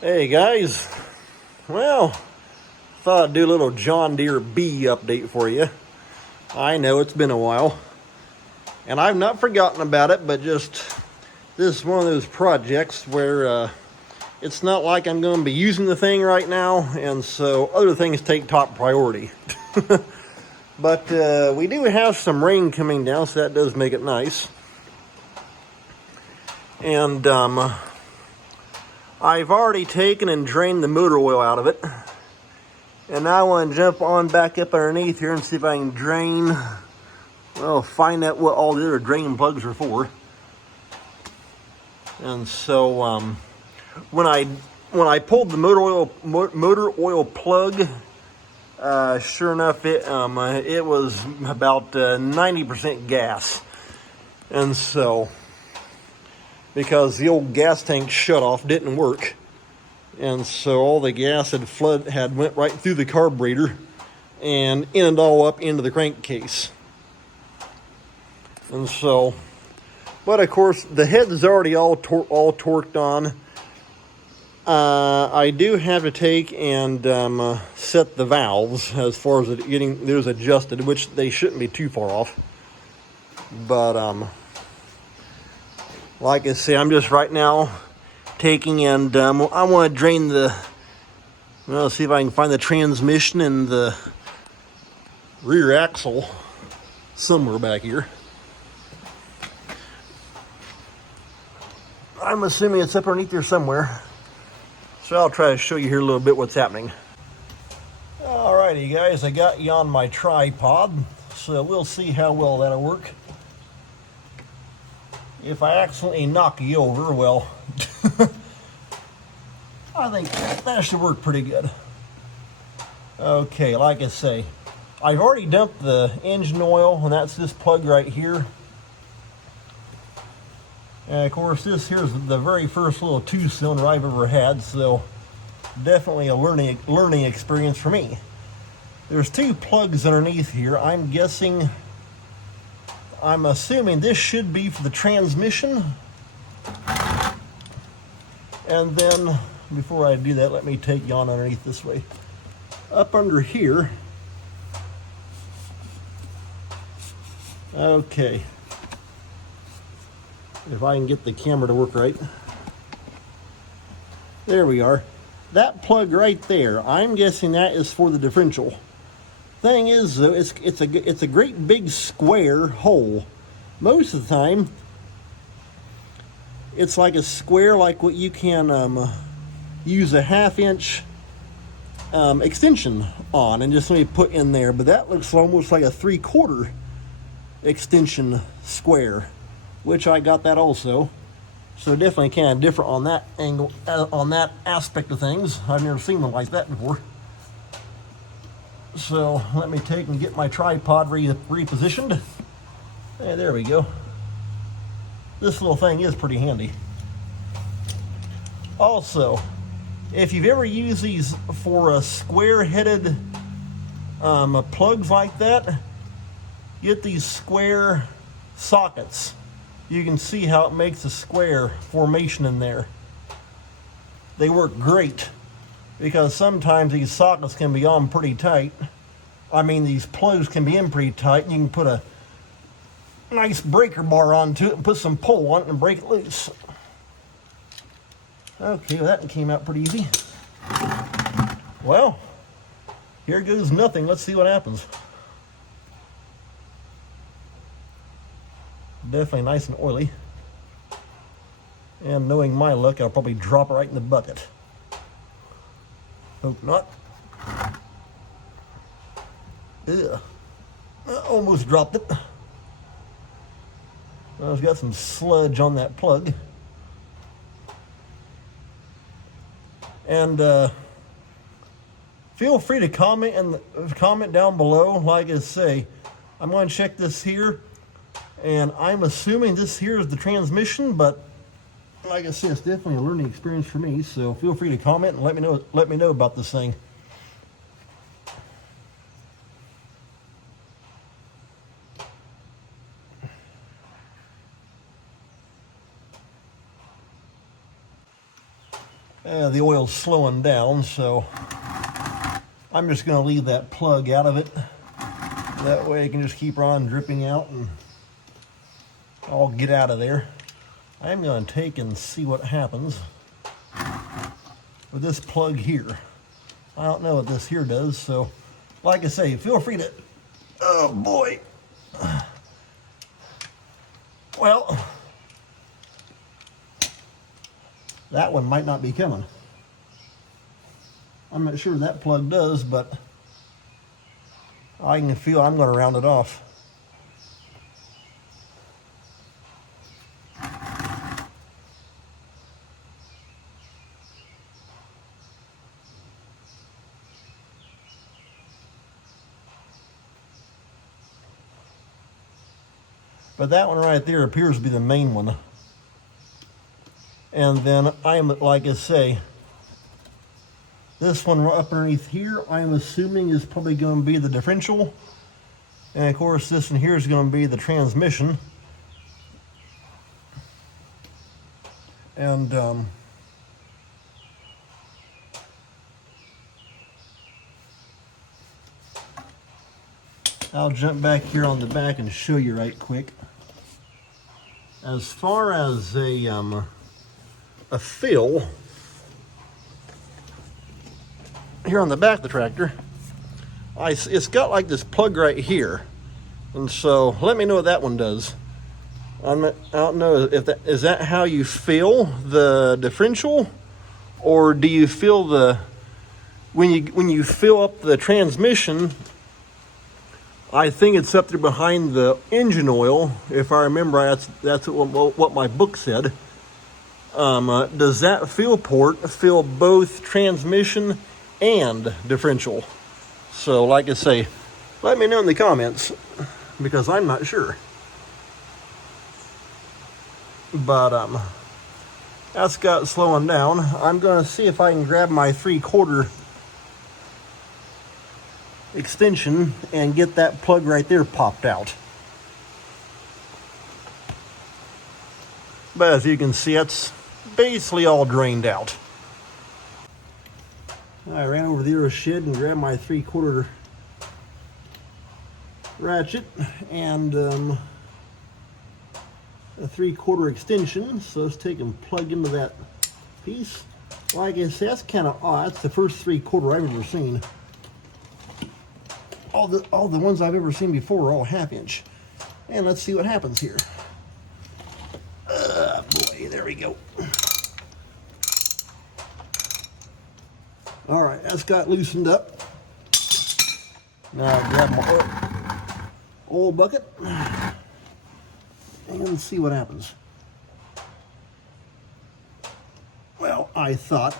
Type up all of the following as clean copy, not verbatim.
Hey guys, well, thought I'd do a little John Deere B update for you. I know it's been a while, and I've not forgotten about it, but just this is one of those projects where it's not like I'm going to be using the thing right now, and so other things take top priority. But we do have some rain coming down, so that does make it nice. And I've already taken and drained the motor oil out of it. And now I want to jump on back up underneath here and see if I can drain, well, find out what all the other drain plugs are for. And so when I pulled the motor oil plug, sure enough, it was about 90% gas. And so, because the old gas tank shutoff didn't work, and so all the gas had went right through the carburetor and ended all up into the crankcase. And so, but of course the head is already all torqued on. I do have to take and set the valves as far as getting those adjusted, which they shouldn't be too far off. But like I say, I'm just right now taking and I want to drain see if I can find the transmission and the rear axle somewhere back here. I'm assuming it's up underneath there somewhere. So I'll try to show you here a little bit what's happening. Alrighty guys, I got you on my tripod, so we'll see how well that'll work. If I accidentally knock you over, well, I think that should work pretty good. Okay, like I say, I've already dumped the engine oil, and that's this plug right here. And of course, this here's the very first little 2-cylinder I've ever had, so definitely a learning experience for me. There's 2 plugs underneath here. I'm assuming this should be for the transmission. And then, before I do that, let me take you on underneath this way. Up under here. Okay. If I can get the camera to work right. There we are. That plug right there, I'm guessing that is for the differential. Thing is, though, it's a great big square hole. Most of the time, it's like a square, like what you can use a 1/2-inch extension on and just maybe put in there. But that looks almost like a 3/4 extension square, which I got that also. So definitely kind of different on that angle, on that aspect of things. I've never seen one like that before. So let me take and get my tripod repositioned. Hey, there we go. This little thing is pretty handy. Also, if you've ever used these for a square-headed plugs like that, get these square sockets. You can see how it makes a square formation in there. They work great because sometimes these sockets can be on pretty tight. I mean, these plugs can be in pretty tight, and you can put a nice breaker bar onto it and put some pull on it and break it loose. Okay, well, that came out pretty easy. Well, here goes nothing. Let's see what happens. Definitely nice and oily. And knowing my luck, I'll probably drop it right in the bucket. Hope not. Ugh. I almost dropped it. Well, it's got some sludge on that plug. And feel free to comment down below. Like I say, I'm going to check this here. And I'm assuming this here is the transmission, but like I said, it's definitely a learning experience for me. So feel free to comment and let me know about this thing. The oil's slowing down, so I'm just going to leave that plug out of it. That way it can just keep on dripping out and I'll get out of there. I'm going to take and see what happens with this plug here. I don't know what this here does, so like I say, feel free to... Oh boy. Well, that one might not be coming. I'm not sure that plug does, but I can feel I'm going to round it off. But that one right there appears to be the main one. And then I'm, like I say, this one up underneath here, I'm assuming is probably going to be the differential. And of course, this one here is going to be the transmission. And I'll jump back here on the back and show you right quick. As far as a fill, here on the back of the tractor, it's got like this plug right here. And so let me know what that one does. I don't know if that is that how you fill the differential, or do you fill the when you fill up the transmission? I think it's up there behind the engine oil, if I remember. That's what my book said. Does that fill port fill both transmission and differential? So, like I say, let me know in the comments because I'm not sure. But that's got it slowing down. I'm going to see if I can grab my 3/4 extension and get that plug right there popped out. But as you can see, it's basically all drained out. I ran over to the other shed and grabbed my 3/4 ratchet and a 3/4 extension. So let's take and plug into that piece. Like I said, that's kind of odd. That's the first 3/4 I've ever seen. All the ones I've ever seen before are all 1/2 inch. And let's see what happens here. Boy, there we go. All right, that's got loosened up. Now I'll grab my oil bucket and see what happens. Well, I thought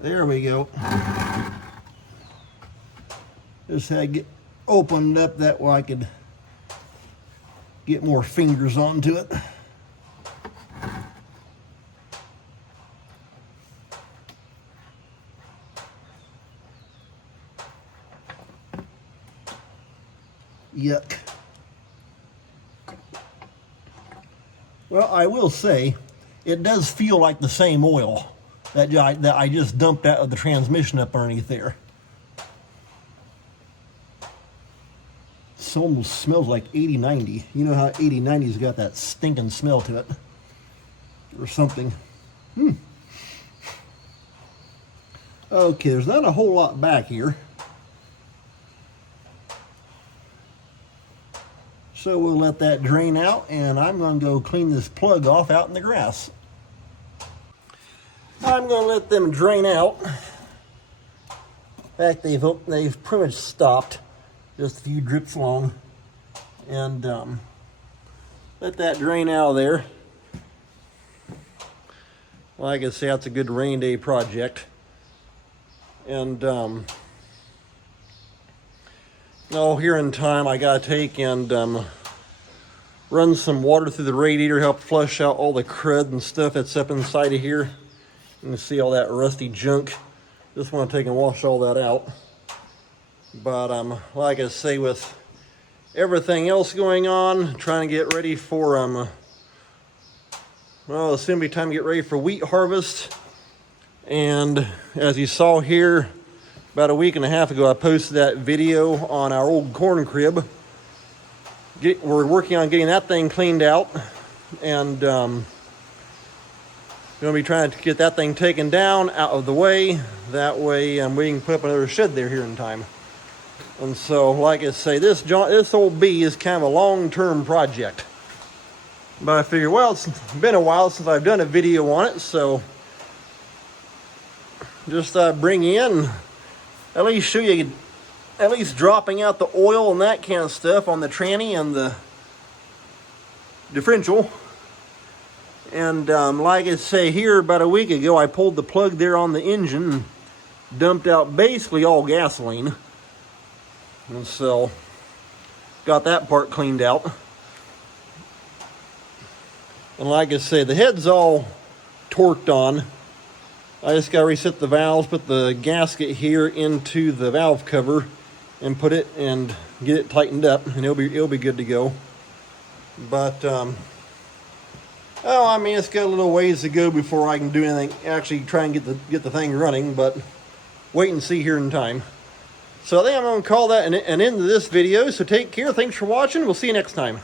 there we go. Just had to get opened up that way I could get more fingers onto it. Yuck. Well, I will say, it does feel like the same oil that I just dumped out of the transmission up underneath there. It almost smells like 80-90. You know how 80-90's got that stinking smell to it. Or something. Okay, there's not a whole lot back here. So we'll let that drain out, and I'm going to go clean this plug off out in the grass. I'm going to let them drain out. In fact, they've pretty much stopped, just a few drips long, and let that drain out of there. Like I say, that's a good rain day project, and here in time I got to take and run some water through the radiator, help flush out all the crud and stuff that's up inside of here. You can see all that rusty junk. Just want to take and wash all that out. But like I say, with everything else going on, trying to get ready for well, it's going to be time to get ready for wheat harvest. And as you saw here, about a week and a half ago, I posted that video on our old corn crib. We're working on getting that thing cleaned out, and going to be trying to get that thing taken down, out of the way. That way we can put up another shed there here in time. And so, like I say, this old B is kind of a long-term project. But I figure, well, it's been a while since I've done a video on it, so just bring in, at least show you, at least dropping out the oil and that kind of stuff on the tranny and the differential. And like I say, here about a week ago, I pulled the plug there on the engine and dumped out basically all gasoline. And so, got that part cleaned out. And like I say, the head's all torqued on. I just got to reset the valves, put the gasket here into the valve cover, and put it and get it tightened up, and it'll be good to go. But oh, I mean, it's got a little ways to go before I can do anything. Actually, try and get the thing running, but wait and see here in time. So I think I'm going to call that an end to this video. So take care. Thanks for watching. We'll see you next time.